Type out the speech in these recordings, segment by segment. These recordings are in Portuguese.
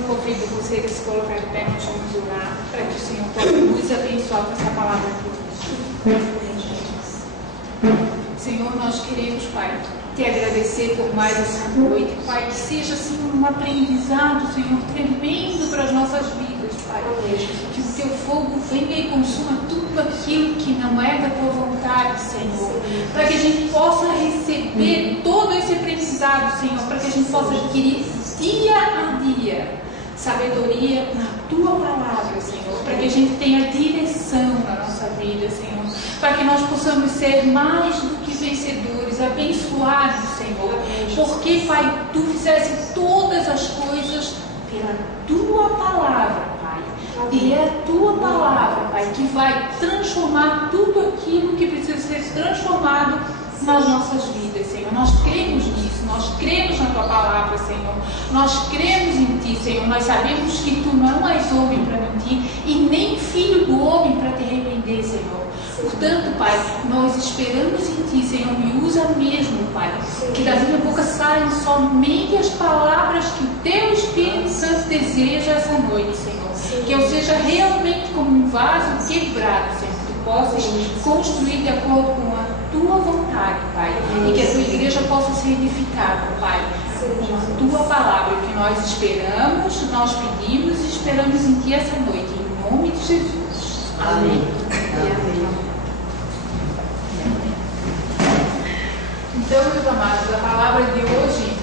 eu convido vocês a se colocar de pé, nós vamos orar, para que o Senhor possa nos abençoar com essa palavra aqui. Senhor, nós queremos, Pai, te agradecer por mais essa noite, Pai, que seja assim um aprendizado, Senhor, tremendo para as nossas vidas, Pai. Que o teu fogo venha e consuma tudo aquilo que não é da tua vontade, Senhor. Para que a gente possa receber todo esse aprendizado, Senhor, para que a gente possa adquirir dia a dia sabedoria na tua palavra, Senhor, para que a gente tenha direção na nossa vida, Senhor, para que nós possamos ser mais do que vencedores, abençoados, Senhor, porque, Pai, tu fizeste todas as coisas pela tua palavra, Pai, e é a tua palavra, Pai, que vai transformar tudo aquilo que precisa ser transformado nas nossas vidas, Senhor. Nós cremos nisso, nós cremos na tua palavra, Senhor, nós cremos em ti, Senhor. Nós sabemos que tu não és homem para mentir e nem filho do homem para te repreender, Senhor. Portanto, Pai, nós esperamos em ti, Senhor. Me usa mesmo, Pai, que da minha boca saiam somente as palavras que o teu Espírito Santo deseja essa noite, Senhor. Que eu seja realmente como um vaso quebrado, Senhor, que tu possas construir de acordo com a tua vontade, Pai, e que a tua igreja possa ser edificada, Pai, com a tua palavra, que nós esperamos, nós pedimos e esperamos em ti essa noite, em nome de Jesus. Amém. Amém. Então, meus amados, a palavra de hoje,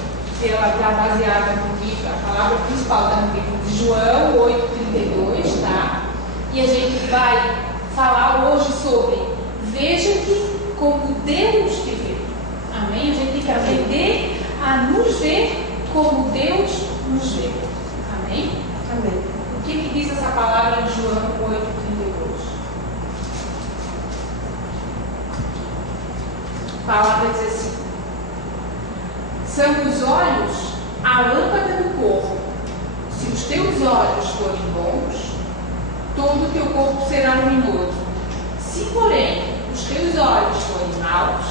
ela está baseada no livro, a palavra principal está no livro de João 8,32, tá? E a gente vai falar hoje sobre veja-te como Deus te vê. Amém? A gente tem que aprender a nos ver como Deus nos vê. Amém? Amém. O que diz essa palavra em João 8,32? A palavra diz assim: são os olhos a lâmpada do corpo. Se os teus olhos forem bons, todo o teu corpo será luminoso. Se, porém, os teus olhos forem maus,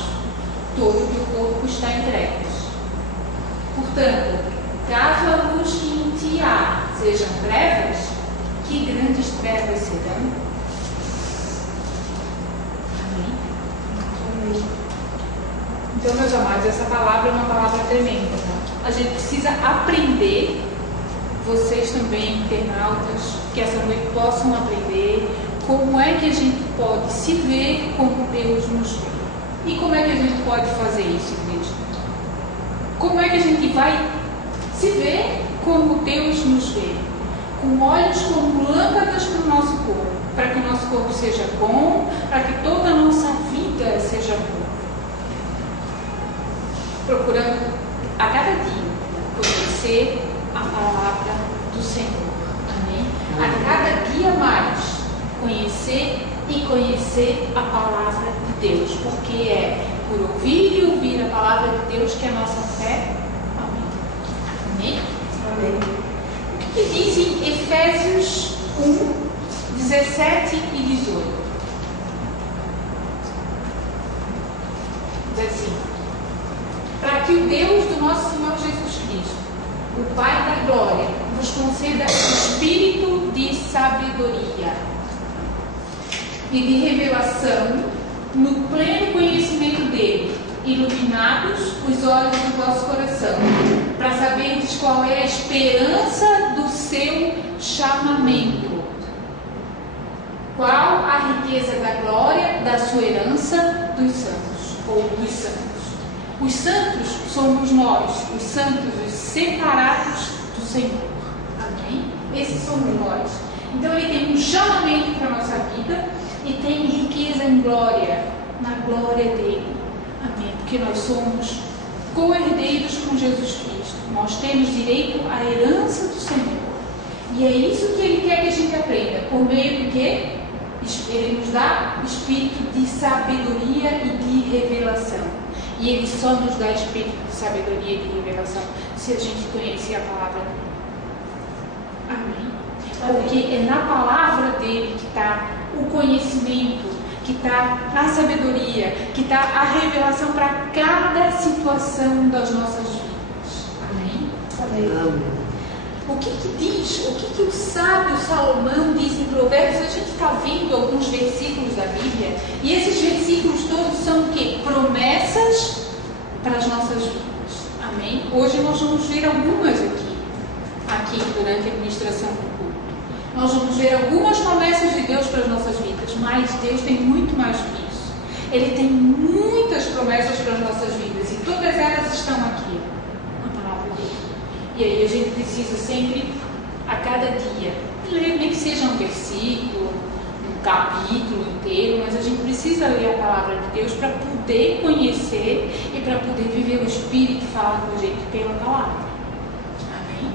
todo o teu corpo está em trevas. Portanto, caso a luz que em ti há sejam trevas, que grandes trevas serão? Amém? Então, meus amados, essa palavra é uma palavra tremenda. Tá? A gente precisa aprender, vocês também, internautas, que essa noite possam aprender como é que a gente pode se ver como Deus nos vê. E como é que a gente pode fazer isso, igreja? Como é que a gente vai se ver como Deus nos vê? Com olhos como lâmpadas para o nosso corpo, para que o nosso corpo seja bom, para que toda a nossa vida seja boa. Procurando a cada dia conhecer a palavra do Senhor. Amém? A cada dia mais conhecer a palavra de Deus, porque é por ouvir e ouvir a palavra de Deus que a nossa fé Amém? Amém. O que diz em Efésios 1, 17 e 18? Diz assim: para que o Deus do nosso Senhor Jesus Cristo, o Pai da glória, nos conceda o espírito de sabedoria e de revelação no pleno conhecimento dele, iluminados os olhos do vosso coração, para saberdes qual é a esperança do seu chamamento, qual a riqueza da glória da sua herança dos santos, ou dos santos. Os santos somos nós, os santos, os separados do Senhor. Amém? Esses somos nós. Então ele tem um chamamento para a nossa vida e tem riqueza em glória, na glória dele. Amém? Porque nós somos co-herdeiros com Jesus Cristo. Nós temos direito à herança do Senhor. E é isso que ele quer que a gente aprenda. Por meio do quê? Ele nos dá espírito de sabedoria e de revelação. E ele só nos dá espírito de sabedoria e de revelação se a gente conhecer a palavra dele. Amém? Porque é na palavra dele que está o conhecimento, que está a sabedoria, que está a revelação para cada situação das nossas vidas. Amém? Amém. O que diz, o que o sábio Salomão diz em Provérbios? A gente está vendo alguns versículos da Bíblia, e esses versículos todos são o quê? Promessas para as nossas vidas. Amém? Hoje nós vamos ver algumas aqui durante a administração do culto. Nós vamos ver algumas promessas de Deus para as nossas vidas, mas Deus tem muito mais do que isso. Ele tem muitas promessas para as nossas vidas, e todas elas estão aqui na palavra dele. E aí a gente precisa sempre, a cada dia, ler, nem que seja um versículo, um capítulo inteiro, mas a gente precisa ler a palavra de Deus para poder conhecer e para poder viver o Espírito e falar com a gente pela palavra. Amém?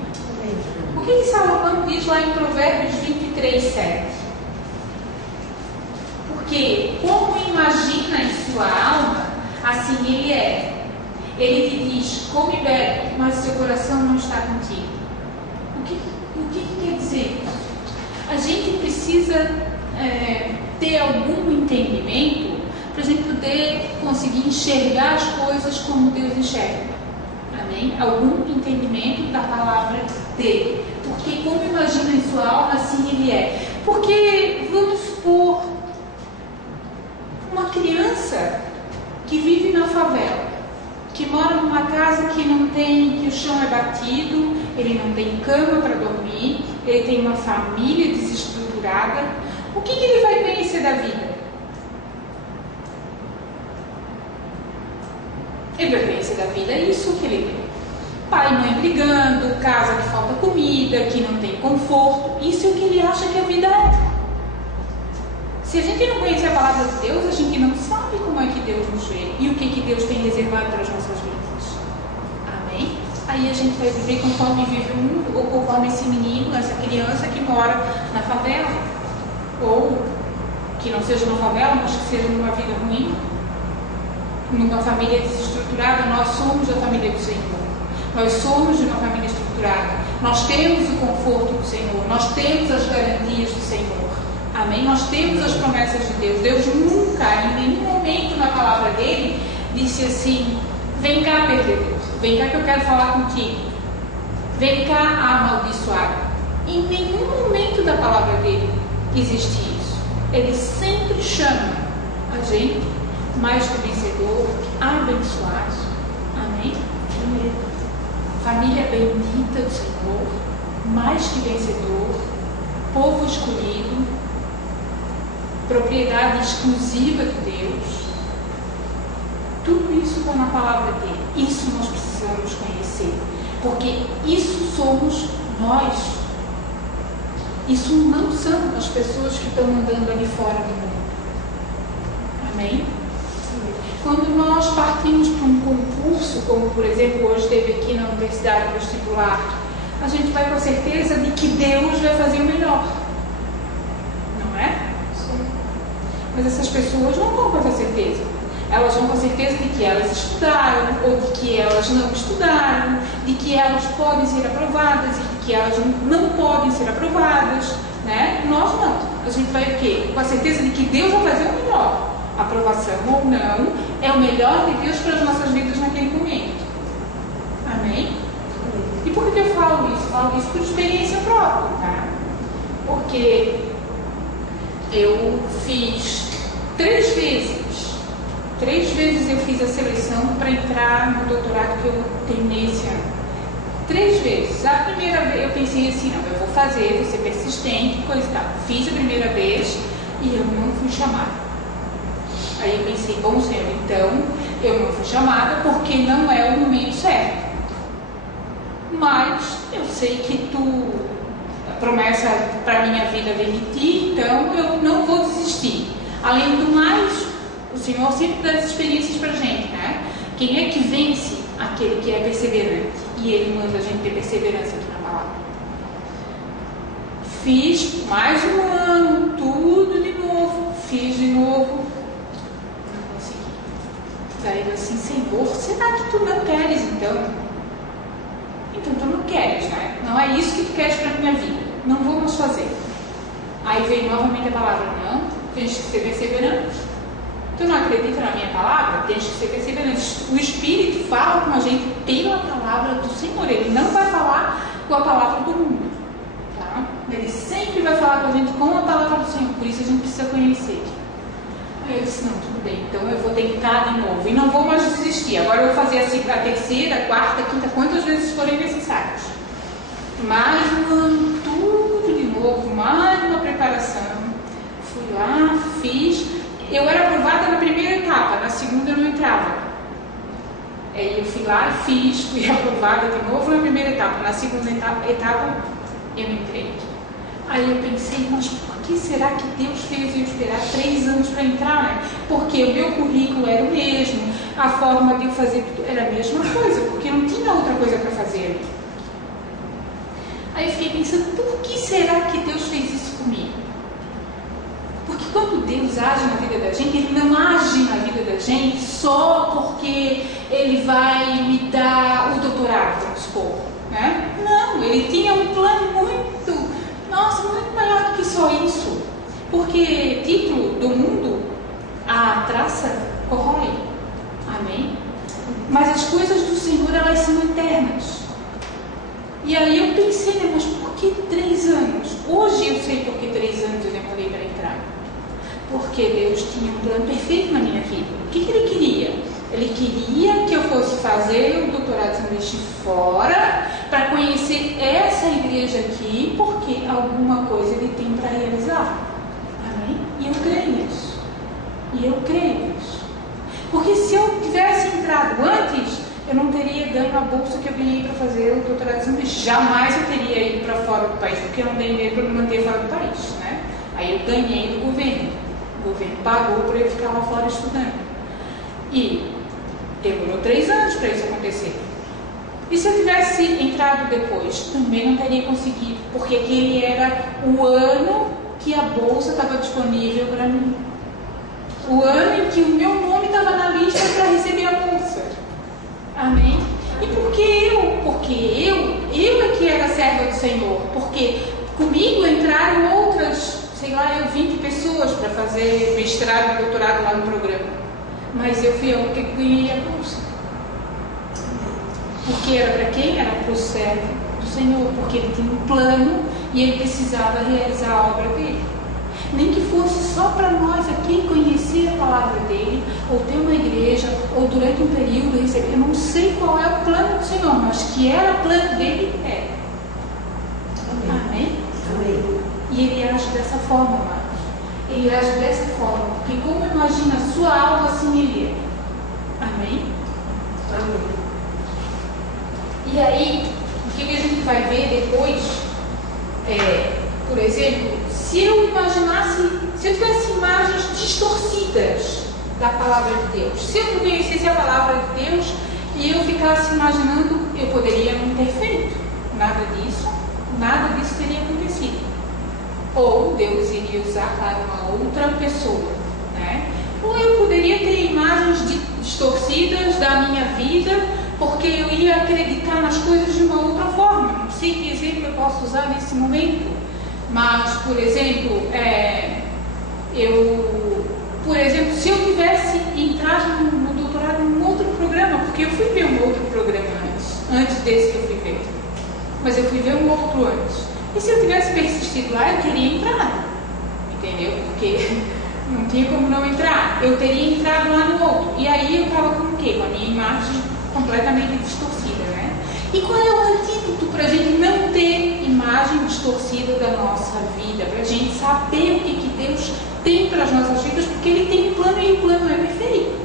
O que Salomão diz lá em Provérbios 23:7? Porque como imagina em sua alma, assim ele é. Ele te diz, come e bebe, mas seu coração não está contigo. O que quer dizer? A gente precisa ter algum entendimento para a gente poder conseguir enxergar as coisas como Deus enxerga. Amém? Algum entendimento da palavra dele. Porque como imagina em sua alma, assim ele é. Porque, vamos supor, uma criança que vive na favela, que mora numa casa que que o chão é batido, ele não tem cama para dormir, ele tem uma família desestruturada, o que ele vai conhecer da vida? Ele vai conhecer da vida isso que ele vê. Pai e mãe brigando, casa que falta comida, que não tem conforto, isso é o que ele acha que a vida é. Se a gente não conhecer a palavra de Deus, a gente não sabe como é que Deus nos vê e o que Deus tem reservado para as nossas vidas. Amém? Aí a gente vai viver conforme vive o mundo, ou conforme esse menino, essa criança que mora na favela, ou que não seja na favela, mas que seja numa vida ruim, numa família desestruturada. Nós somos a família do Senhor. Nós somos de uma família estruturada. Nós temos o conforto do Senhor. Nós temos as garantias do Senhor. Amém? Nós temos as promessas de Deus. Deus nunca, em nenhum momento na palavra dele, disse assim, vem cá, perdedor, vem cá que eu quero falar contigo, vem cá, amaldiçoado. Em nenhum momento da palavra dele existe isso. Ele sempre chama a gente mais que vencedor, abençoado. Amém? Amém. Família bendita do Senhor, mais que vencedor, povo escolhido, propriedade exclusiva de Deus. Tudo isso está na palavra dele. Isso nós precisamos conhecer, porque isso somos nós. Isso não são as pessoas que estão andando ali fora do mundo. Amém? Quando nós partimos para um concurso, como por exemplo hoje teve aqui na Universidade Vestibular, a gente vai com a certeza de que Deus vai fazer o melhor. Não é? Mas essas pessoas não vão com essa certeza. Elas vão com a certeza de que elas estudaram, ou de que elas não estudaram, de que elas podem ser aprovadas e de que elas não podem ser aprovadas, né? Nós não. A gente vai o quê? Com a certeza de que Deus vai fazer o melhor. Aprovação ou não, é o melhor de Deus para as nossas vidas naquele momento. Amém? E por que eu falo isso? Falo isso por experiência própria, tá? Porque eu fiz 3 vezes eu fiz a seleção para entrar no doutorado que eu terminei esse ano. 3 vezes. A primeira vez eu pensei assim, não, eu vou fazer, vou ser persistente, coisa e tal. Fiz a primeira vez e eu não fui chamada. Aí eu pensei, bom Senhor, então eu não fui chamada porque não é o momento certo. Mas eu sei que a promessa para a minha vida vem de ti, então eu não vou desistir. Além do mais, o Senhor sempre dá as experiências para a gente, né? Quem é que vence? Aquele que é perseverante. E Ele manda a gente ter perseverança aqui na palavra. Fiz mais um ano, tudo de novo. Fiz de novo. Não consegui. Daí eu assim, Senhor, será que tu não queres então? Então tu não queres, né? Não é isso que tu queres para a minha vida. Não vamos fazer. Aí veio novamente a palavra, não, tens que ser perseverante. Tu não acredita na minha palavra? Tens que ser perseverante. O Espírito fala com a gente pela palavra do Senhor. Ele não vai falar com a palavra do mundo. Tá? Ele sempre vai falar com a gente com a palavra do Senhor, por isso a gente precisa conhecer. Aí eu disse, não, tudo bem, então eu vou tentar de novo. E não vou mais desistir. Agora eu vou fazer a terceira, a quarta, a quinta, quantas vezes forem necessárias. Mais um ano, tudo de novo, mais uma preparação. Fui lá, fiz. Eu era aprovada na primeira etapa, na segunda eu não entrava. Aí eu fui lá e fiz, fui aprovada de novo na primeira etapa. Na segunda etapa eu entrei. Aí eu pensei, mas por que será que Deus fez eu esperar 3 anos para entrar? Né? Porque o meu currículo era o mesmo, a forma de eu fazer tudo era a mesma coisa, porque não tinha outra coisa para fazer. Aí eu fiquei pensando, por que será que Deus fez isso comigo? Porque quando Deus age na vida da gente, Ele não age na vida da gente só porque Ele vai me dar o doutorado, vamos supor. Né? Não, Ele tinha um plano muito maior do que só isso. Porque título do mundo, a traça corrói. Amém? Mas as coisas do Senhor, elas são eternas. E aí eu pensei, né, mas por que 3 anos? Hoje eu sei por que 3 anos eu demorei para entrar. Porque Deus tinha um plano perfeito na minha vida. O que Ele queria? Ele queria que eu fosse fazer o doutorado de sanduíche fora para conhecer essa igreja aqui, porque alguma coisa Ele tem para realizar. Amém? E eu creio nisso. Porque se eu tivesse entrado antes, eu não teria ganho a bolsa que eu ganhei para fazer o doutorado de sanduíche. Jamais eu teria ido para fora do país, porque eu não dei dinheiro para me manter fora do país. Né? Aí eu ganhei do governo. O governo pagou para eu ficar lá fora estudando. E demorou 3 anos para isso acontecer. E se eu tivesse entrado depois, também não teria conseguido, porque aquele era o ano que a bolsa estava disponível para mim. O ano em que o meu nome estava na lista para receber a bolsa. Amém? E por que eu? Porque eu é que era serva do Senhor. Porque comigo entraram outras, 20 pessoas para fazer mestrado e doutorado lá no programa. Mas eu fui a única que ganhei a bolsa. Porque era para quem? Era para o servo do Senhor. Porque ele tinha um plano e ele precisava realizar a obra dele. Nem que fosse só para nós aqui conhecer a palavra dele, ou ter uma igreja, ou durante um período receber. Eu não sei qual é o plano do Senhor, mas que era o plano dele, é. Amém? Amém? E ele age dessa forma, amados. Ele age dessa forma, porque como imagina a sua alma, assim ele é. Amém? Amém. E aí, o que a gente vai ver depois por exemplo, se eu tivesse imagens distorcidas da palavra de Deus, se eu não conhecesse a palavra de Deus e eu ficasse imaginando, eu poderia não ter feito nada disso teria acontecido. Ou Deus iria usar para uma outra pessoa, né? Ou eu poderia ter imagens distorcidas da minha vida, porque eu ia acreditar nas coisas de uma outra forma. Não sei que exemplo eu posso usar nesse momento, mas, por exemplo, se eu tivesse entrado no doutorado em um outro programa, porque eu fui ver um outro programa antes desse que eu fui ver, mas eu fui ver um outro antes. E se eu tivesse persistido lá, eu teria entrado, entendeu? Porque não tinha como não entrar. Eu teria entrado lá no outro. E aí eu estava com o quê? Com a minha imagem completamente distorcida, né? E qual é o antídoto para a gente não ter imagem distorcida da nossa vida? Para a gente saber o que Deus tem para as nossas vidas, porque Ele tem um plano e o plano é perfeito.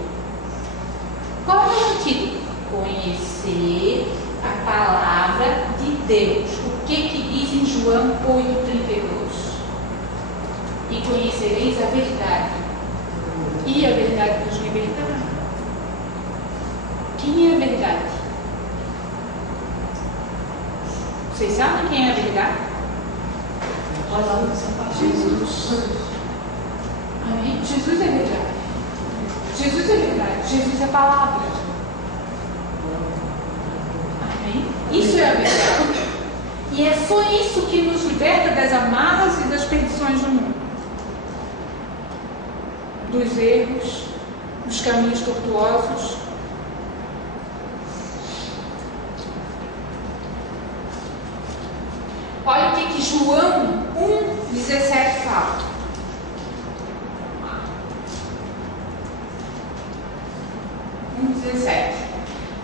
Qual é o antídoto? Conhecer a palavra de Deus. O que diz em João 8,32? E conhecereis a verdade, e a verdade nos libertará. Quem é a verdade? Vocês sabem quem é a verdade? Jesus. Amém? Jesus é verdade. Jesus é verdade. Jesus é a palavra. Amém? Isso é a verdade. E é só isso que nos liberta das amarras e das perdições do mundo. Dos erros, dos caminhos tortuosos. Olha o que João 1,17 fala.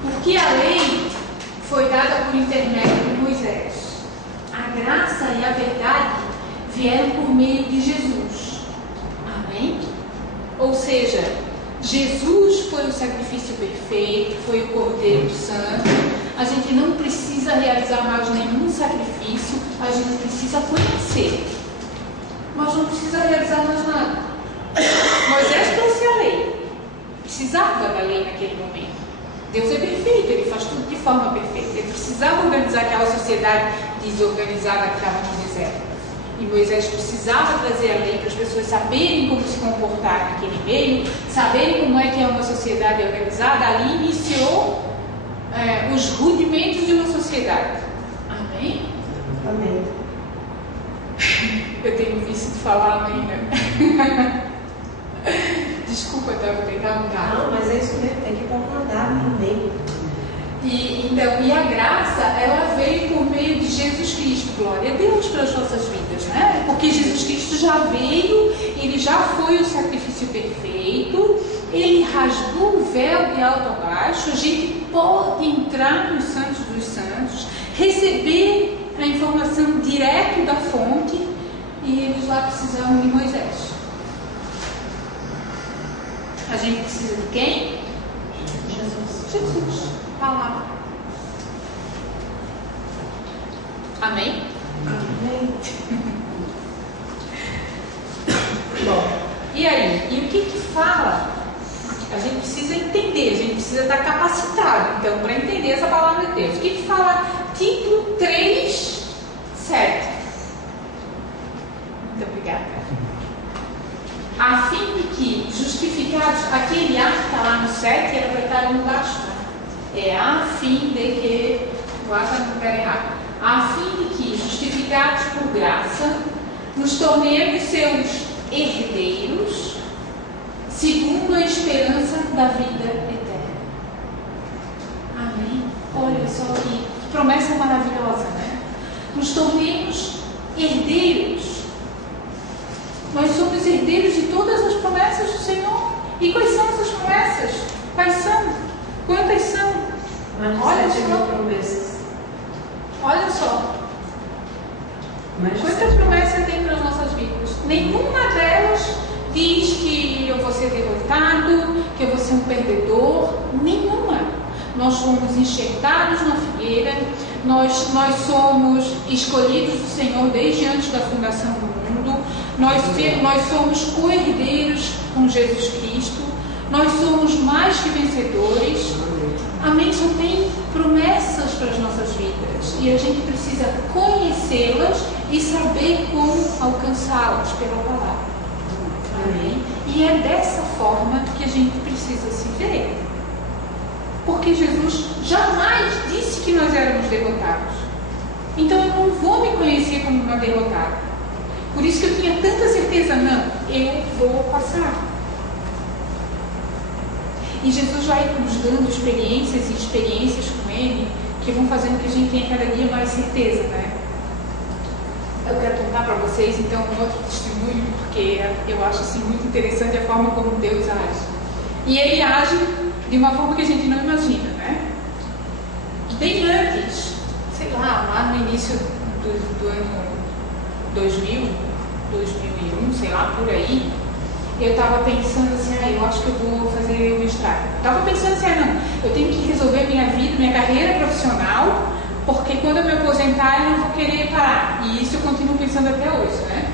Porque a lei foi dada por intermédio de Moisés. A graça e a verdade vieram por meio de Jesus. Amém? Ou seja, Jesus foi o sacrifício perfeito, foi o Cordeiro Santo. A gente não precisa realizar mais nenhum sacrifício, a gente precisa conhecer. Mas não precisa realizar mais nada. Moisés trouxe a lei. Precisava da lei naquele momento. Deus é perfeito, Ele faz tudo de forma perfeita. Ele precisava organizar aquela sociedade desorganizada que estava no deserto. E Moisés precisava trazer a lei para as pessoas saberem como se comportar naquele meio, saberem como é que é uma sociedade organizada. Ali iniciou os rudimentos de uma sociedade. Amém? Amém. Eu tenho visto de falar amém, né? Desculpa, estava tentando mudar. Não, mas é isso mesmo, tem que concordar, amém. E a graça, ela veio por meio de Jesus Cristo. Glória a Deus pelas nossas vidas, né? Porque Jesus Cristo já veio, Ele já foi o sacrifício perfeito, Ele rasgou o véu de alto a baixo, a gente pode entrar nos santos dos santos, receber a informação direto da fonte, e eles lá precisavam de Moisés. A gente precisa de quem? Jesus. Palavra. Amém? Amém. Bom, e aí? E o que fala? A gente precisa entender, a gente precisa estar capacitado, então, para entender essa palavra de Deus. O que fala? Tito 3, 7. Muito obrigada. A fim de que, justificados, aquele A que está lá no 7 era para estar ali embaixo, né? É a fim de que, o A está no lugar errado, a fim de que, justificados por graça, nos tornemos seus herdeiros, segundo a esperança da vida eterna. Amém? Olha só que promessa maravilhosa, né? Nos tornemos herdeiros. Nós somos herdeiros de todas as promessas do Senhor. E quais são essas promessas? Quais são? Quantas são? Olha só. Promessas. Olha só. Quantas promessas tem para as nossas vidas? Nenhuma delas diz que eu vou ser derrotado, que eu vou ser um perdedor. Nenhuma. Nós fomos enxertados na figueira. Nós somos escolhidos do Senhor desde antes da fundação do mundo. Nós somos co-herdeiros com Jesus Cristo. Nós somos mais que vencedores. Amém? Só tem promessas para as nossas vidas. E a gente precisa conhecê-las e saber como alcançá-las pela palavra. Amém? E é dessa forma que a gente precisa se ver. Porque Jesus jamais disse que nós éramos derrotados. Então eu não vou me conhecer como uma derrotada. Por isso que eu tinha tanta certeza, não, eu vou passar. E Jesus vai nos dando experiências e experiências com Ele que vão fazendo que a gente tenha cada dia mais certeza, né? Eu quero contar para vocês, então, um outro testemunho, porque eu acho assim, muito interessante a forma como Deus age. E Ele age de uma forma que a gente não imagina, né? Bem antes, sei lá no início do ano 2000, 2001, sei lá, por aí, eu estava pensando assim, eu acho que eu vou fazer o mestrado. Estava pensando assim, não, eu tenho que resolver minha vida, minha carreira profissional, porque quando eu me aposentar eu não vou querer parar. E isso eu continuo pensando até hoje, né?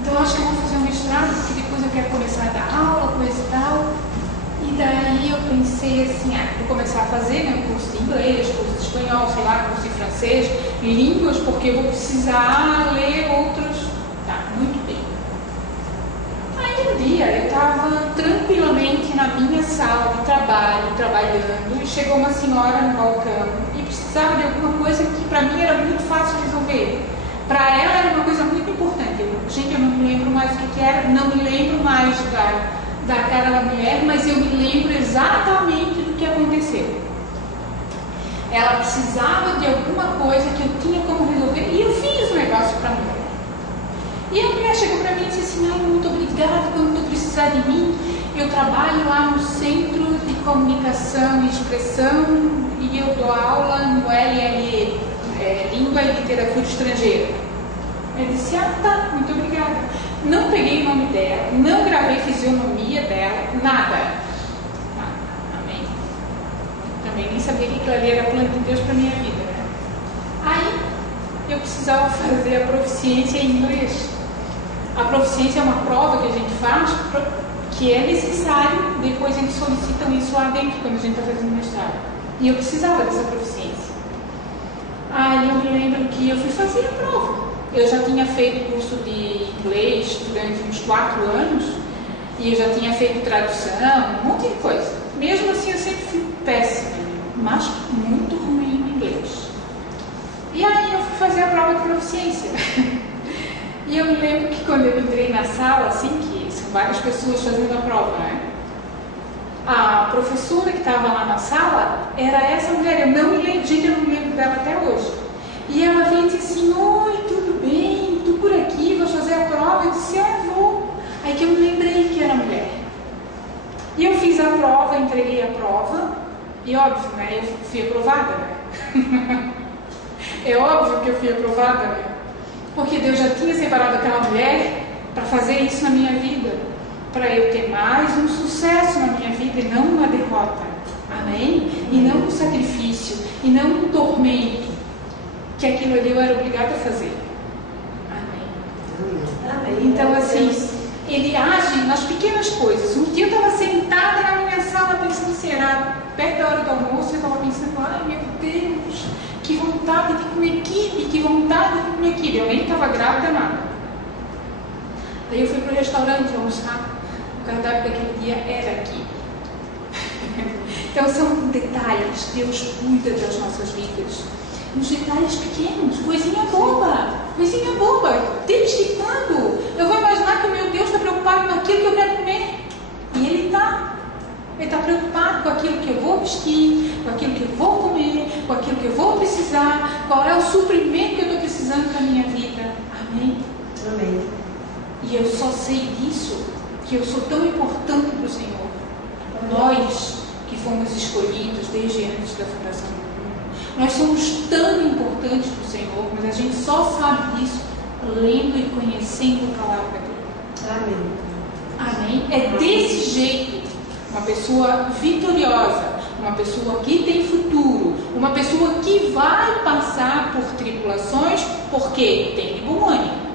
Então eu acho que eu vou fazer um mestrado, porque depois eu quero começar a dar aula, coisa e tal. E daí eu pensei assim, vou começar a fazer, né, um curso de inglês, curso de espanhol, sei lá, curso de francês, línguas, porque eu vou precisar ler outros. Tá, muito bem. Aí um dia eu estava tranquilamente na minha sala de trabalho, trabalhando, e chegou uma senhora no balcão e precisava de alguma coisa que para mim era muito fácil de resolver. Para ela era uma coisa muito importante. Eu não me lembro mais o que era, não me lembro mais da cara da mulher, mas eu me lembro exatamente do que aconteceu. Ela precisava de alguma coisa que eu tinha como resolver, e eu fiz chegou para mim e disse assim: ai, muito obrigada, quando tu precisar de mim, eu trabalho lá no Centro de Comunicação e Expressão e eu dou aula no LLE, Língua e Literatura Estrangeira. Eu disse: ah, tá, muito obrigada. Não peguei o nome dela, não gravei fisionomia dela, nada. Amém. Também nem sabia que aquilo ali era plano de Deus para minha vida, né? Aí eu precisava fazer a proficiência em inglês. A proficiência é uma prova que a gente faz, que é necessário, depois eles solicitam isso lá dentro, quando a gente está fazendo mestrado. E eu precisava dessa proficiência. Aí eu me lembro que eu fui fazer a prova. Eu já tinha feito curso de inglês durante uns 4 anos, e eu já tinha feito tradução, um monte de coisa. Mesmo assim, eu sempre fui péssima, mas muito ruim em inglês. E aí eu fui fazer a prova de proficiência. E eu me lembro que quando eu entrei na sala, assim, que são várias pessoas fazendo a prova, né? A professora que estava lá na sala era essa mulher. Eu não me lembro, gente, eu não me lembro dela até hoje. E ela veio e disse assim: oi, tudo bem? Tu por aqui, vou fazer a prova? Eu disse: eu vou. Aí que eu me lembrei que era mulher. E eu fiz a prova, entreguei a prova, e óbvio, né? Eu fui aprovada, né? É óbvio que eu fui aprovada, né? Porque Deus já tinha separado aquela mulher para fazer isso na minha vida, para eu ter mais um sucesso na minha vida e não uma derrota, amém? E não um sacrifício, e não um tormento, que aquilo ali eu era obrigada a fazer, amém? Então, assim, Ele age nas pequenas coisas. Um dia eu estava sentada na minha sala pensando assim, era perto da hora do almoço, eu estava pensando: ai meu Deus, que vontade de comer quibe, que vontade de comer quibe. Eu nem estava grávida, nada. Daí eu fui para o restaurante almoçar, o cardápio daquele dia era quibe. Então são detalhes, Deus cuida das nossas vidas. Nos detalhes pequenos, coisinha boba, desde quando? Eu vou imaginar que o meu Deus está preocupado com aquilo que eu quero comer. E Ele está. Ele está preocupado com aquilo que eu vou vestir, com aquilo que eu vou comer, com aquilo que eu vou precisar, qual é o suprimento que eu estou precisando para a minha vida. Amém? Amém. E eu só sei disso, que eu sou tão importante para o Senhor. Nós que fomos escolhidos desde antes da fundação do mundo, nós somos tão importantes para o Senhor, mas a gente só sabe disso lendo e conhecendo a palavra dele. Amém. Amém? É desse jeito. Uma pessoa vitoriosa, uma pessoa que tem futuro, uma pessoa que vai passar por tribulações, porque tem de bom ânimo.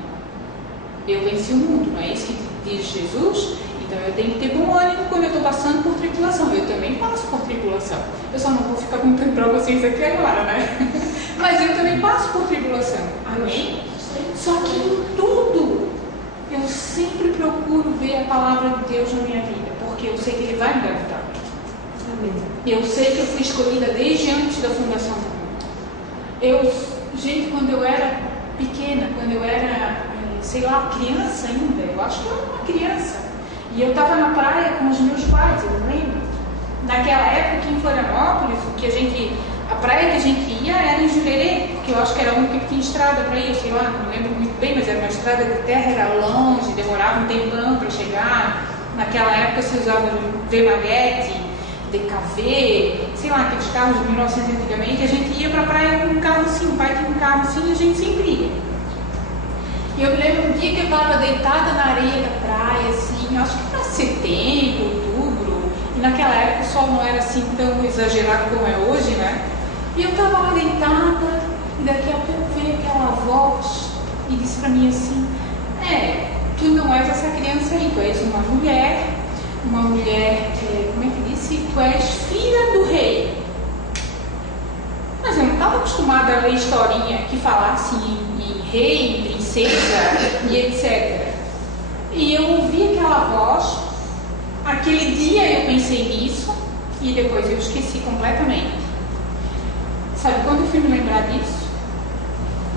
Eu venci o mundo, não é isso que diz Jesus? Então eu tenho que ter bom ânimo quando eu estou passando por tribulação. Eu também passo por tribulação. Eu só não vou ficar contando para vocês aqui agora, né? Mas eu também passo por tribulação. Amém? Só que em tudo, eu sempre procuro ver a palavra de Deus na minha vida, porque eu sei que Ele vai me dar vitória. Amém. Eu sei que eu fui escolhida desde antes da fundação do mundo. Gente, quando eu era pequena, quando eu era, sei lá, criança ainda, eu acho que eu era uma criança, e eu estava na praia com os meus pais, eu lembro. Naquela época em Florianópolis, a praia que a gente ia era em Jurerê, porque eu acho que era a única que tinha estrada para ir, eu sei lá, não lembro muito bem, mas era uma estrada de terra, era longe, demorava um tempão para chegar. Naquela época se usava Vemaguete, DKV, sei lá, aqueles carros de 1900 antigamente. A gente ia para a praia com um carro assim, o pai tinha um carro assim e a gente sempre ia. E eu me lembro um dia que eu estava deitada na areia da praia, assim, acho que era setembro, outubro, e naquela época o sol não era assim tão exagerado como é hoje, né? E eu estava lá deitada, e daqui a pouco veio aquela voz e disse para mim assim: tu não és essa criança aí, tu és uma mulher, como é que disse? Tu és filha do rei. Mas eu não estava acostumada a ler historinha que falasse em rei, em princesa e etc. E eu ouvi aquela voz, aquele dia eu pensei nisso e depois eu esqueci completamente. Sabe quando eu fui me lembrar disso?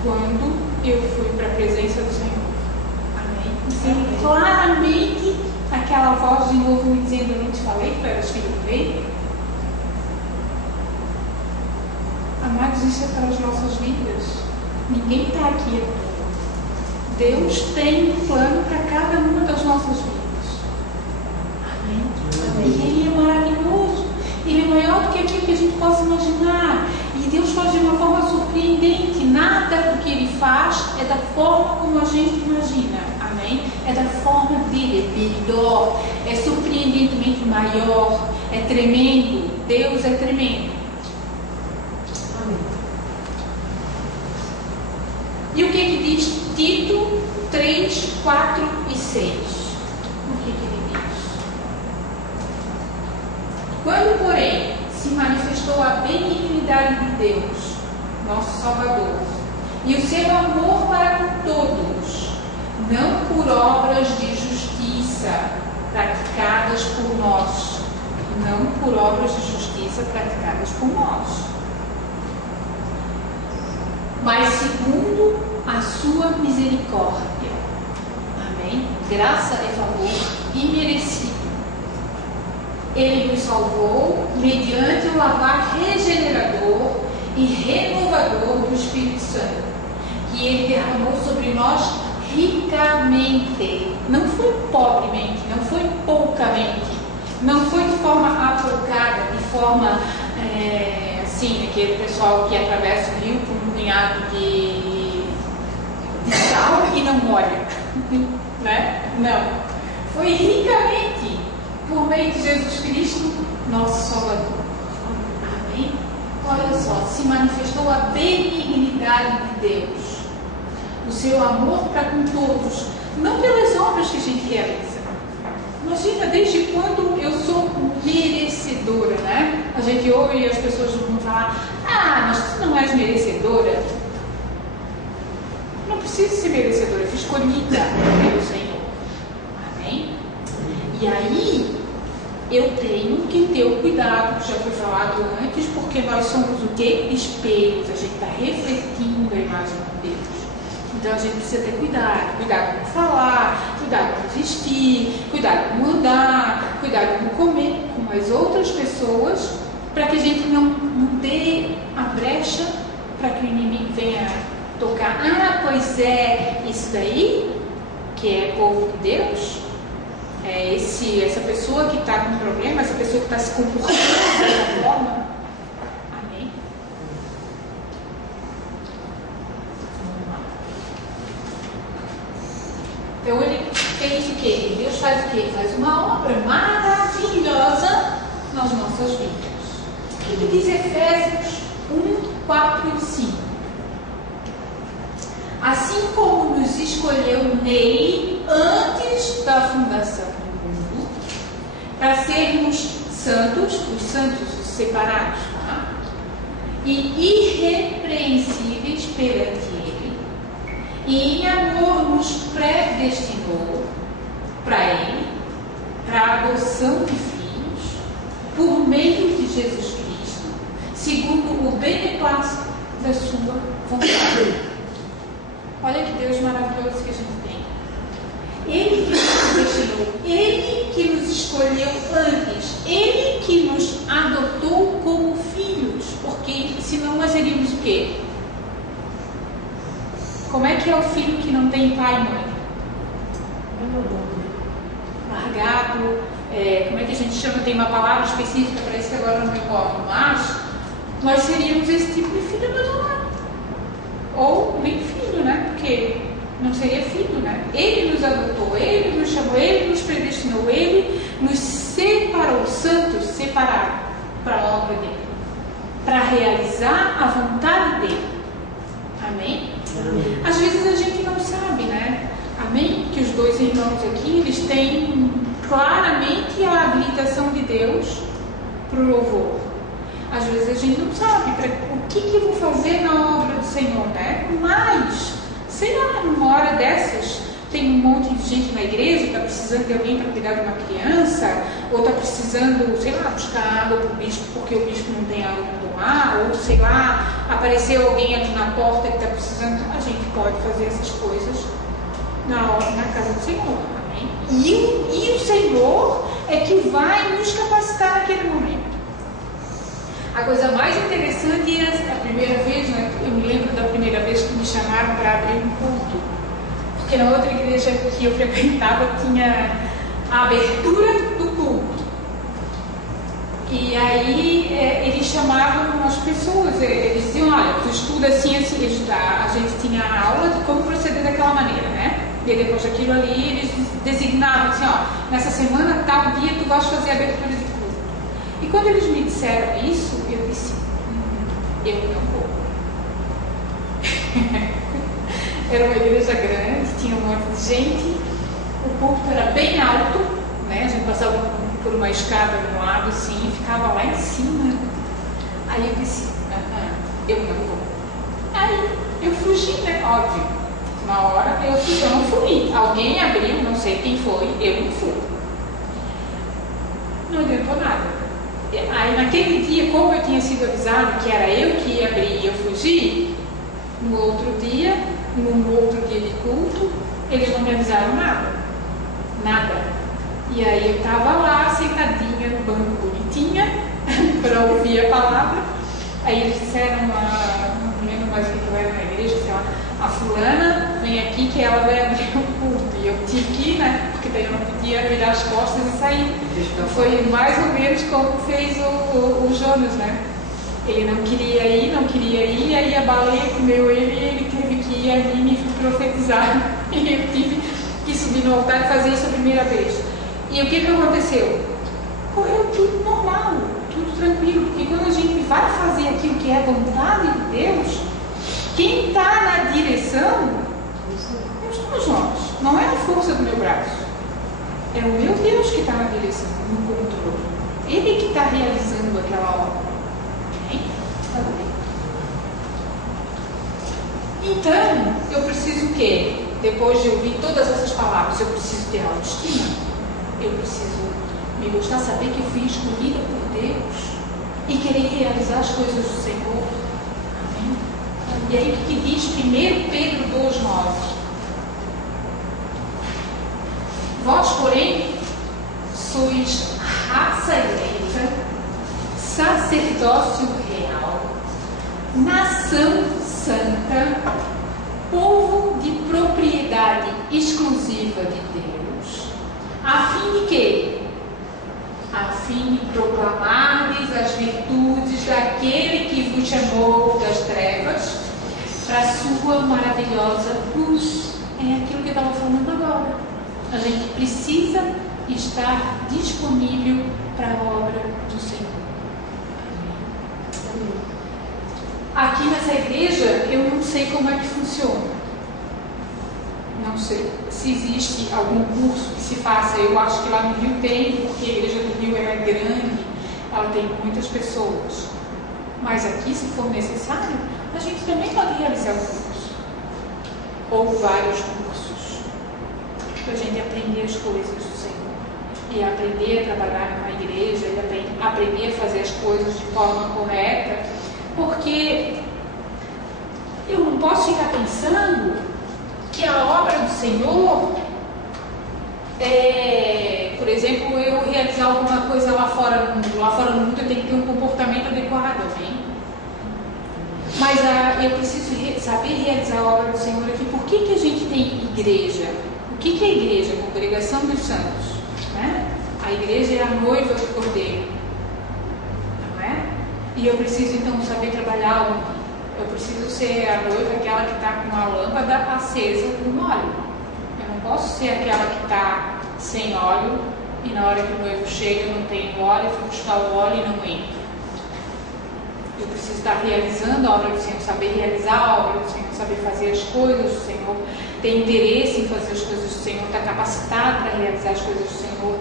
Quando eu fui para a presença do Senhor. Amém? Claramente aquela voz de novo me dizendo: eu não te falei que tu eras filho do rei? Amados, isso é para as nossas vidas. Ninguém está aqui à toa. Deus tem um plano para cada uma das nossas vidas. Amém? Amém. Ele é maravilhoso. Ele é maior do que aquilo que a gente possa imaginar. E Deus faz de uma forma surpreendente. Nada do que Ele faz é da forma como a gente imagina. Amém? É da forma dele, é melhor, é surpreendentemente maior, é tremendo. Deus é tremendo. Amém. E o que diz Tito 3, 4 e 6? O que ele diz? Quando, porém, se manifestou a benignidade de Deus, nosso Salvador, e o seu amor para com todos, não por obras de justiça praticadas por nós, não por obras de justiça praticadas por nós, mas segundo a sua misericórdia. Amém? Graça e favor imerecido. Ele nos salvou mediante o lavar regenerador e renovador do Espírito Santo, que Ele derramou sobre nós ricamente. Não foi pobremente, não foi poucamente, não foi de forma apocada, de forma assim, aquele pessoal que atravessa o rio com um punhado de sal e não molha, né? Não. Foi ricamente por meio de Jesus Cristo, nosso Salvador. Amém? Olha só, se manifestou a benignidade de Deus, o seu amor para com todos, não pelas obras que a gente realiza. Imagina, desde quando eu sou merecedora, né? A gente ouve as pessoas vão falar: ah, mas tu não és merecedora. Não preciso ser merecedora, eu fui escolhida pelo Senhor. Amém? E aí, eu tenho que ter o cuidado, que já foi falado antes, porque nós somos o quê? Espelhos, a gente está refletindo a imagem de Deus. Então a gente precisa ter cuidado, cuidado com falar, cuidado com vestir, cuidado com andar, cuidado com comer com as outras pessoas, para que a gente não dê a brecha para que o inimigo venha tocar. Ah, pois é, isso daí, que é povo de Deus, é essa pessoa que está com problema, essa pessoa que está se comportando dessa forma. Amém? Então ele fez o quê? Deus faz o quê? Faz uma obra maravilhosa nas nossas vidas. O que diz Efésios 1, 4 e 5? Assim como nos escolheu nele antes da fundação do mundo, para sermos santos, os santos, os separados, tá? E irrepreensíveis perante ele, e em amor nos predestinou para ele, para a adoção de filhos, por meio de Jesus Cristo, segundo o beneplácito da sua vontade. Olha que Deus maravilhoso que a gente tem. Ele que nos destinou, Ele que nos escolheu antes, Ele que nos adotou como filhos, porque senão nós seríamos o quê? Como é que é o filho que não tem pai e mãe? Largado, como é que a gente chama? Tem uma palavra específica para isso que agora não me recordo, mas nós seríamos esse tipo de filho abandonado. Ou nem filho, né? Porque não seria filho, né? Ele nos adotou, Ele nos chamou, Ele nos predestinou, Ele nos separou, santos, separado para a obra dEle, para realizar a vontade dEle. Amém? Amém? Às vezes a gente não sabe, né? Amém? Que os dois irmãos aqui, eles têm claramente a habilitação de Deus para o louvor. Às vezes a gente não sabe o que eu vou fazer na obra do Senhor, né? Mas, sei lá, numa hora dessas, tem um monte de gente na igreja, está precisando de alguém para cuidar de uma criança, ou está precisando, sei lá, buscar água para o bispo porque o bispo não tem água para tomar, ou sei lá, apareceu alguém ali na porta que está precisando. A gente pode fazer essas coisas na casa do Senhor, amém? E o Senhor é que vai nos capacitar naquele momento. A coisa mais interessante é a primeira vez, né? Eu me lembro da primeira vez que me chamaram para abrir um culto, Porque na outra igreja que eu frequentava tinha a abertura do culto. E aí eles chamavam as pessoas, eles diziam, olha, tu estuda assim, assim, a gente tinha a aula de como proceder daquela maneira, né? E depois daquilo ali, eles designavam assim, ó, nessa semana, tal dia, tu vais fazer a abertura de culto. E quando eles me disseram isso, eu disse, eu não vou. Era uma igreja grande, tinha um monte de gente, o púlpito era bem alto, né? A gente passava por uma escada de um lado assim e ficava lá em cima. Aí eu disse, eu não vou. Aí eu fugi, né? Óbvio. Na hora eu não fui. Alguém abriu, não sei quem foi, eu não fui. Não adiantou nada. Aí naquele dia, como eu tinha sido avisado que era eu que ia abrir e eu fugi, no outro dia de culto, eles não me avisaram nada. Nada. E aí eu estava lá, sentadinha no banco bonitinha, para ouvir a palavra. Aí eles disseram, não lembro mais o que era na igreja, sei lá, a fulana vem aqui que ela vai abrir o culto. E eu tive que ir, né? Porque daí eu não podia virar as costas e sair. Então foi mais ou menos como fez o Jonas, né? Ele não queria ir, aí a baleia comeu ele e ele teve que ir ali me profetizar. E eu tive que subir no altar e fazer isso a primeira vez. E o que aconteceu? Correu tudo normal, tudo tranquilo, porque quando a gente vai fazer aquilo que é a vontade de Deus, quem está na direção não somos nós, não é a força do meu braço, é o meu Deus que está na direção, no controle, Ele que está realizando aquela obra. Então, eu preciso o quê? Depois de ouvir todas essas palavras, eu preciso ter autoestima. Eu preciso me gostar, saber que eu fui escolhida por Deus e querer realizar as coisas do Senhor. Amém? E aí o que diz 1 Pedro 2,9? Vós, porém, sois raça eleita, sacerdócio real, nação santa, povo de propriedade exclusiva de Deus, a fim de quê? A fim de proclamardes as virtudes daquele que vos chamou das trevas para a sua maravilhosa luz. É aquilo que eu estava falando agora. A gente precisa estar disponível para a obra do Senhor. Aqui nessa igreja, eu não sei como é que funciona. Não sei se existe algum curso que se faça. Eu acho que lá no Rio tem, porque a igreja do Rio é grande, ela tem muitas pessoas. Mas aqui, se for necessário, a gente também pode realizar um curso. Ou vários cursos. Para a gente aprender as coisas do Senhor. E aprender a trabalhar numa igreja, e aprender a fazer as coisas de forma correta. Porque eu não posso ficar pensando que a obra do Senhor por exemplo, eu realizar alguma coisa lá fora no mundo. Lá fora no mundo eu tenho que ter um comportamento adequado, amém? Mas eu preciso saber realizar a obra do Senhor aqui. Por que a gente tem igreja? O que é a igreja? A congregação dos santos, né? A igreja é a noiva do Cordeiro, não é? E eu preciso então saber trabalhar onde? Eu preciso ser a noiva, aquela que está com a lâmpada acesa com óleo. Eu não posso ser aquela que está sem óleo e na hora que o noivo chega eu não tenho óleo, eu vou buscar o óleo e não entro. Eu preciso estar realizando a obra do Senhor, saber realizar a obra do Senhor, saber fazer as coisas do Senhor, ter interesse em fazer as coisas do Senhor, estar capacitado para realizar as coisas do Senhor,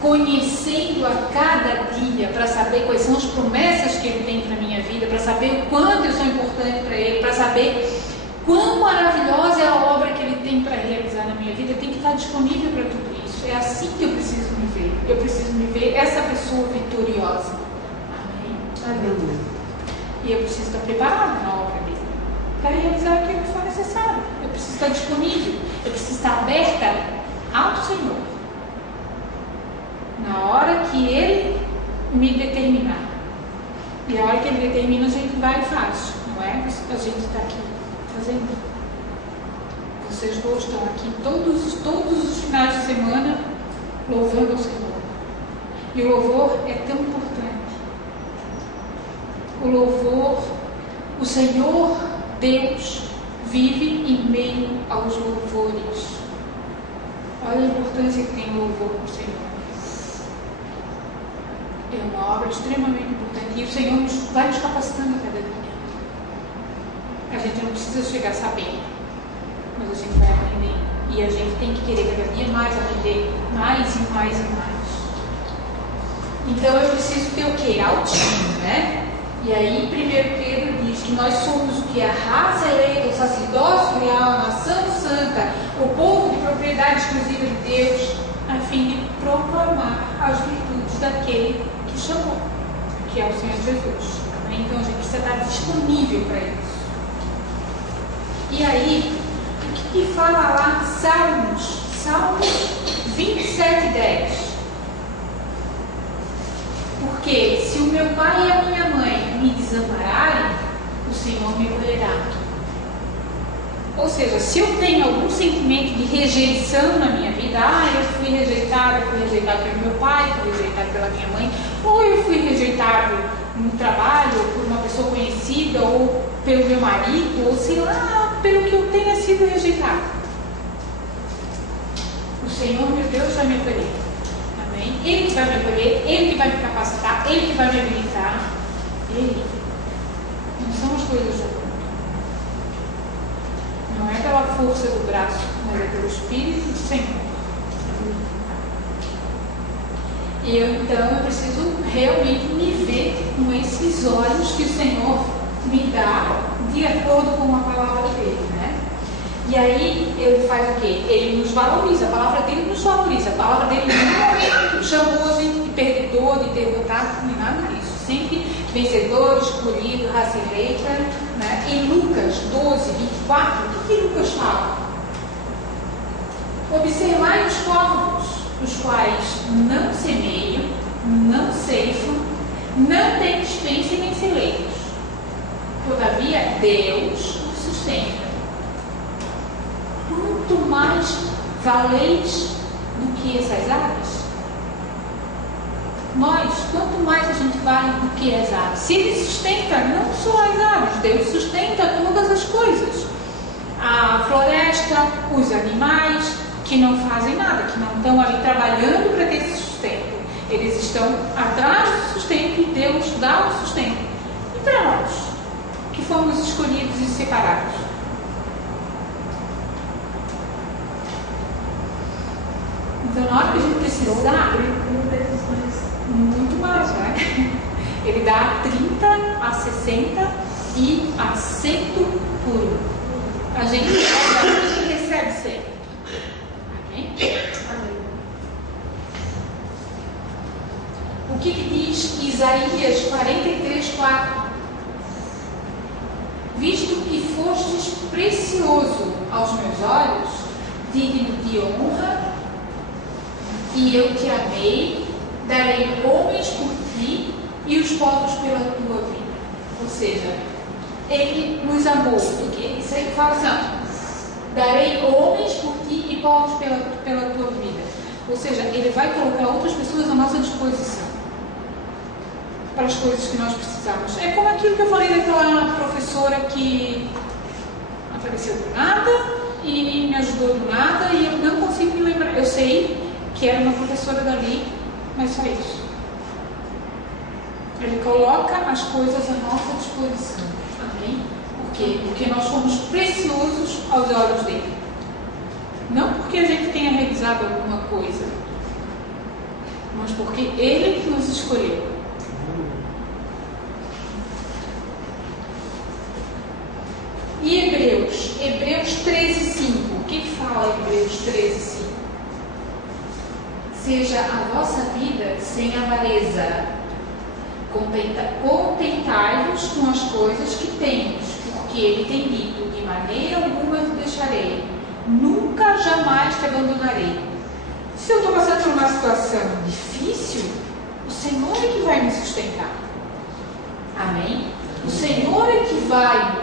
conhecendo a cada dia para saber quais são as promessas que Ele tem para a minha vida, para saber o quanto eu sou importante para Ele, para saber quão maravilhosa é a obra que Ele tem para realizar na minha vida. Eu tenho que estar disponível para tudo isso. É assim que eu preciso me ver. Eu preciso me ver essa pessoa vitoriosa. Amém? Amém. E eu preciso estar preparada na obra dele para realizar aquilo que for necessário. Eu preciso estar disponível. Eu preciso estar aberta ao Senhor. Na hora que Ele me determinar. E a hora que Ele determina, a gente vai e faz. Não é? A gente está aqui fazendo. Vocês dois estão aqui todos os finais de semana louvando o Senhor. E o louvor é tão importante. O louvor, o Senhor Deus vive em meio aos louvores. Olha a importância que tem o louvor para o Senhor. É uma obra extremamente importante. E o Senhor vai nos capacitando a cada dia. A gente não precisa chegar sabendo, mas a gente vai aprender. E a gente tem que querer cada dia mais aprender mais e mais e mais. Então eu preciso ter o quê? Autoestima, né? E aí 1 Pedro diz que nós somos o que? A raça eleita, o sacerdócio real, a nação santa, o povo de propriedade exclusiva de Deus, a fim de proclamar as virtudes daquele que chamou, que é o Senhor Jesus. Então a gente precisa estar disponível para isso. E aí, o que fala lá Salmos 27:10? Porque se o meu pai e a minha mãe me desampararem, o Senhor me acolherá. Ou seja, se eu tenho algum sentimento de rejeição na minha vida, eu fui rejeitado pelo meu pai, fui rejeitado pela minha mãe, ou eu fui rejeitado no trabalho, ou por uma pessoa conhecida, ou pelo meu marido, ou sei lá, pelo que eu tenha sido rejeitado. O Senhor, meu Deus, vai me acolher. Amém? Ele que vai me acolher, Ele que vai me capacitar, Ele que vai me habilitar. Ele. Não são as coisas do mundo. Não é pela força do braço, mas é pelo Espírito do Senhor. E então eu preciso realmente me ver com esses olhos que o Senhor me dá de acordo com a palavra dele, né? E aí ele faz o quê? Ele nos valoriza, a palavra dele nos valoriza, a palavra dele não chamou a gente de perdedor, de derrotado, nem nada disso. Sempre vencedor, escolhido, raça eleita, né? Em Lucas 12:24, o que Lucas fala? Observai os corvos, os quais não semeiam, não ceifam, não têm despensa nem celeiros. Todavia, Deus os sustenta. Quanto mais valeis do que essas aves? Nós, quanto mais a gente vale do que as aves? Se Ele sustenta não só as aves, Deus sustenta todas as coisas. A floresta, os animais que não fazem nada, que não estão ali trabalhando para ter esse sustento. Eles estão atrás do sustento e Deus dá o sustento. E para nós, que fomos escolhidos e separados? Então, na hora que a gente precisar, muito mais, né? Ele dá a 30, a 60 e a 100 por 1. A gente recebe 100. Amém? O que diz Isaías 43:4? Visto que fostes precioso aos meus olhos, digno de honra, e eu te amei, darei homens por ti e os povos pela tua vida. Ou seja, Ele nos amou. Isso aí fala assim, darei homens por ti e povos pela tua vida. Ou seja, Ele vai colocar outras pessoas à nossa disposição para as coisas que nós precisamos. É como aquilo que eu falei daquela professora que apareceu do nada e me ajudou do nada e eu não consigo me lembrar. Eu sei que era uma professora dali, mas só isso. Ele coloca as coisas à nossa disposição. Amém? Por quê? Porque nós somos preciosos aos olhos dele. Não porque a gente tenha realizado alguma coisa, mas porque ele nos escolheu. E Hebreus 13:5. O que fala Hebreus 13:5? Seja a vossa vida sem avareza. Contentai-vos com as coisas que temos, porque Ele tem dito, de maneira alguma te deixarei, nunca jamais te abandonarei. Se eu estou passando por uma situação difícil, o Senhor é que vai me sustentar. Amém? O Senhor é que vai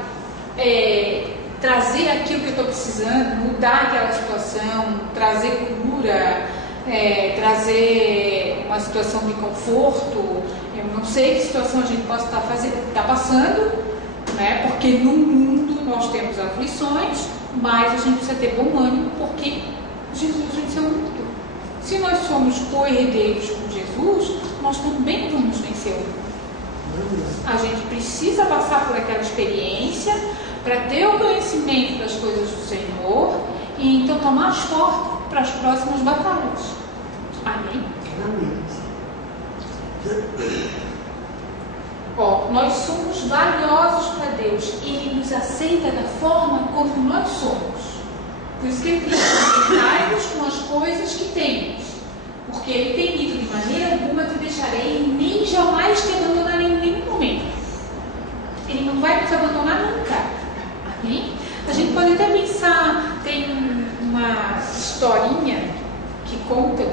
trazer aquilo que eu estou precisando, mudar aquela situação, trazer cura, trazer uma situação de conforto. Eu não sei que situação a gente possa estar passando, né? Porque no mundo nós temos aflições, mas a gente precisa ter bom ânimo, porque Jesus venceu o mundo. Se nós somos co-herdeiros com Jesus, nós também vamos vencer o mundo. A gente precisa passar por aquela experiência para ter o conhecimento das coisas do Senhor e então tomar as forças para as próximas batalhas. Amém? Amém. Nós somos valiosos para Deus e Ele nos aceita da forma como nós somos. Por isso que Ele diz: contentai-vos com as coisas que temos, porque Ele tem dito: de maneira alguma te deixarei, nem jamais te abandonarei em nenhum momento. Ele não vai nos abandonar nunca. Amém? A gente pode até pensar, tem uma historinha que conta,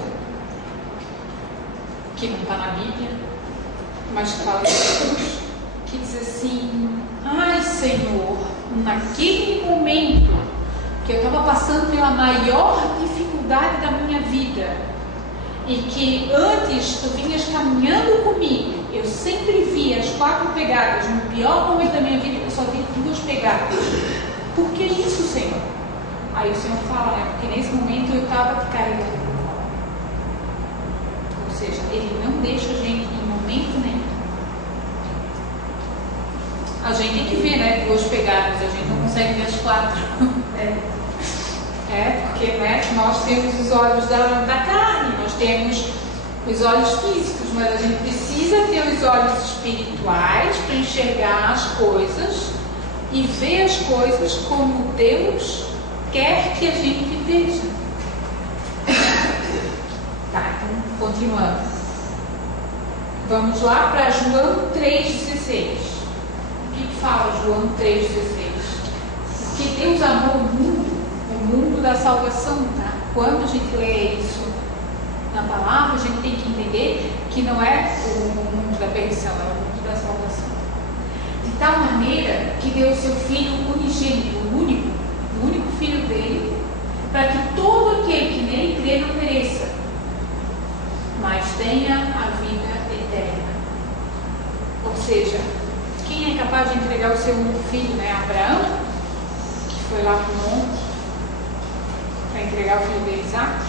que não está na Bíblia, mas que fala de Jesus, que diz assim: ai Senhor, naquele momento que eu estava passando pela maior dificuldade da minha vida e que antes tu vinhas caminhando comigo, eu sempre vi as 4 pegadas. No pior momento da minha vida eu só vi 2 pegadas. Por que isso, Senhor? Aí o Senhor fala, né? Porque nesse momento eu estava te carregando. Ou seja, Ele não deixa a gente em momento nenhum. A gente tem que ver, né? 2 pegadas, a gente não consegue ver as 4. Porque, né, nós temos os olhos da carne, nós temos os olhos físicos, mas a gente precisa ter os olhos espirituais para enxergar as coisas e ver as coisas como Deus quer que a gente veja. Tá, então continuando. Vamos lá para João 3,16. O que fala João 3,16? Porque Deus amou o mundo da salvação, tá? Quando a gente lê isso na palavra, a gente tem que entender que não é o mundo da perdição, é o mundo da salvação. De tal maneira que deu o seu Filho unigênito, o único Filho dele, para que todo aquele que nele crê não pereça, mas tenha a vida eterna. Ou seja, quem é capaz de entregar o seu único filho, né? Abraão, que foi lá para o monte para entregar o filho dele, Isaac.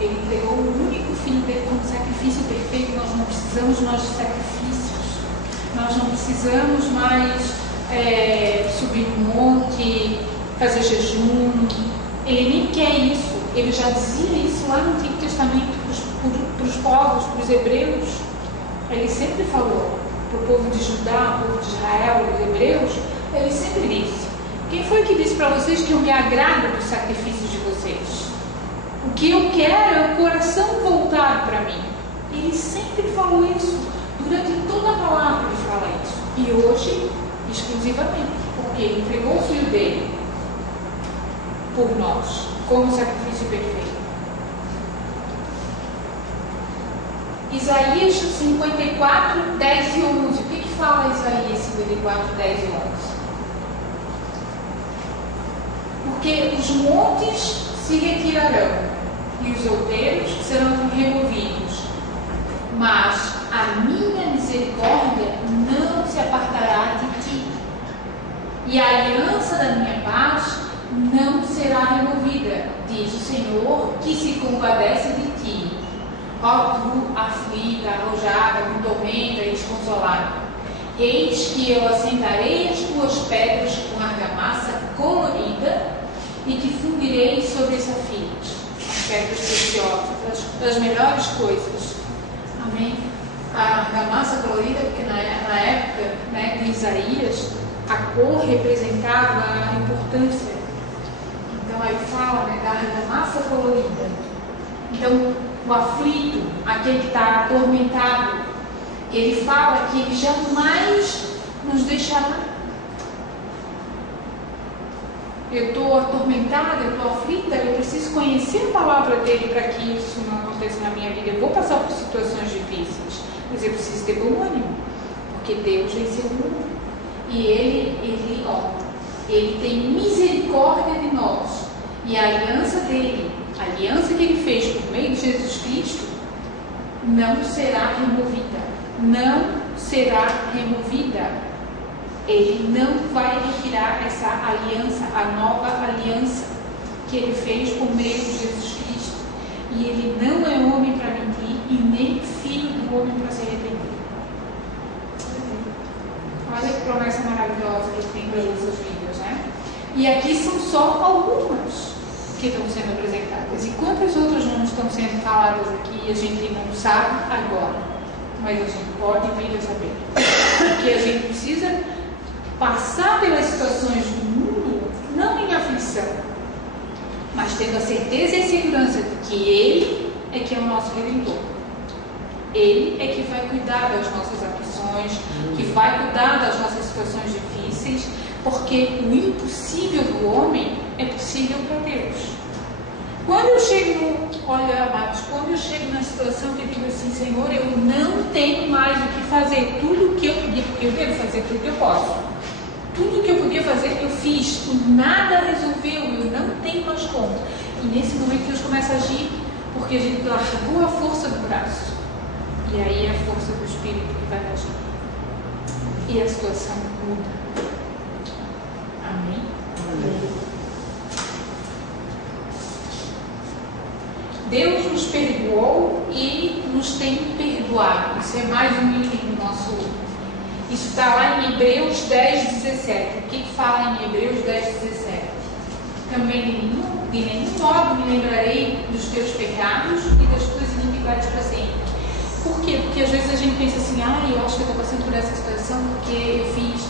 Ele entregou o único filho dele como sacrifício perfeito. Nós não precisamos mais de sacrifícios. Nós não precisamos mais subir no monte, fazer jejum. Ele nem quer isso. Ele já dizia isso lá no Antigo Testamento para os povos, para os hebreus. Ele sempre falou para o povo de Judá, o povo de Israel, os hebreus. Ele sempre disse: quem foi que disse para vocês que eu me agrado dos sacrifícios de vocês? O que eu quero é o coração voltado para mim. Ele sempre falou isso. Durante toda a palavra ele fala isso. E hoje, exclusivamente, porque ele entregou o filho dele por nós, como sacrifício perfeito. Isaías 54, 10 e 11. O que fala Isaías 54, 10 e 11? Porque os montes se retirarão e os outeiros serão removidos, mas a minha misericórdia não se apartará de ti, e a aliança da minha paz não será removida, diz o Senhor, que se compadece de ti, ó tu aflita, arrojada, com tormenta e desconsolada. Eis que eu assentarei as tuas pedras com argamassa colorida e te fundirei sobre safiros, as pedras preciosas, das melhores coisas. Amém? A argamassa colorida, porque na época, né, de Isaías, a cor representava a importância. Então aí fala, né, da argamassa colorida. Então o aflito, aquele que está atormentado, ele fala que ele jamais nos deixará. Eu estou atormentada, eu estou aflita, eu preciso conhecer a palavra dele para que isso não aconteça na minha vida. Eu vou passar por situações difíceis, mas eu preciso ter bom ânimo, porque Deus venceu o mundo. E ele tem misericórdia de nós. E a aliança dele, a aliança que ele fez por meio de Jesus Cristo, não será removida. Não será removida. Ele não vai retirar essa aliança, a nova aliança que ele fez por meio de Jesus Cristo. E ele não é homem para mentir e nem filho do homem para se arrepender. Olha que promessa maravilhosa que ele tem para as nossas vidas, né? E aqui são só algumas que estão sendo apresentadas. E quantas outras não estão sendo faladas aqui, a gente não sabe agora, mas a gente pode vir a saber. Porque a gente precisa passar pelas situações do mundo, não em aflição, mas tendo a certeza e a segurança de que Ele é que é o nosso Redentor. Ele é que vai cuidar das nossas aflições, que vai cuidar das nossas situações difíceis, porque o impossível do homem é possível para Deus. Quando eu chego, olha, amados, quando eu chego na situação que eu digo assim, Senhor, eu não tenho mais o que fazer, tudo o que eu podia, porque eu devo fazer tudo que eu posso. Tudo que eu podia fazer, eu fiz, e nada resolveu, eu não tenho mais como. E nesse momento Deus começa a agir, porque a gente largou a força do braço. E aí é a força do Espírito que vai agir. E a situação muda. Amém? Amém. Deus nos perdoou e nos tem perdoado. Isso é mais um item do nosso. Isso está lá em Hebreus 10:17. O que fala em Hebreus 10:17? Também de nenhum modo me lembrarei dos teus pecados e das tuas iniquidades para sempre. Por quê? Porque às vezes a gente pensa assim, eu acho que eu estou passando por essa situação porque eu fiz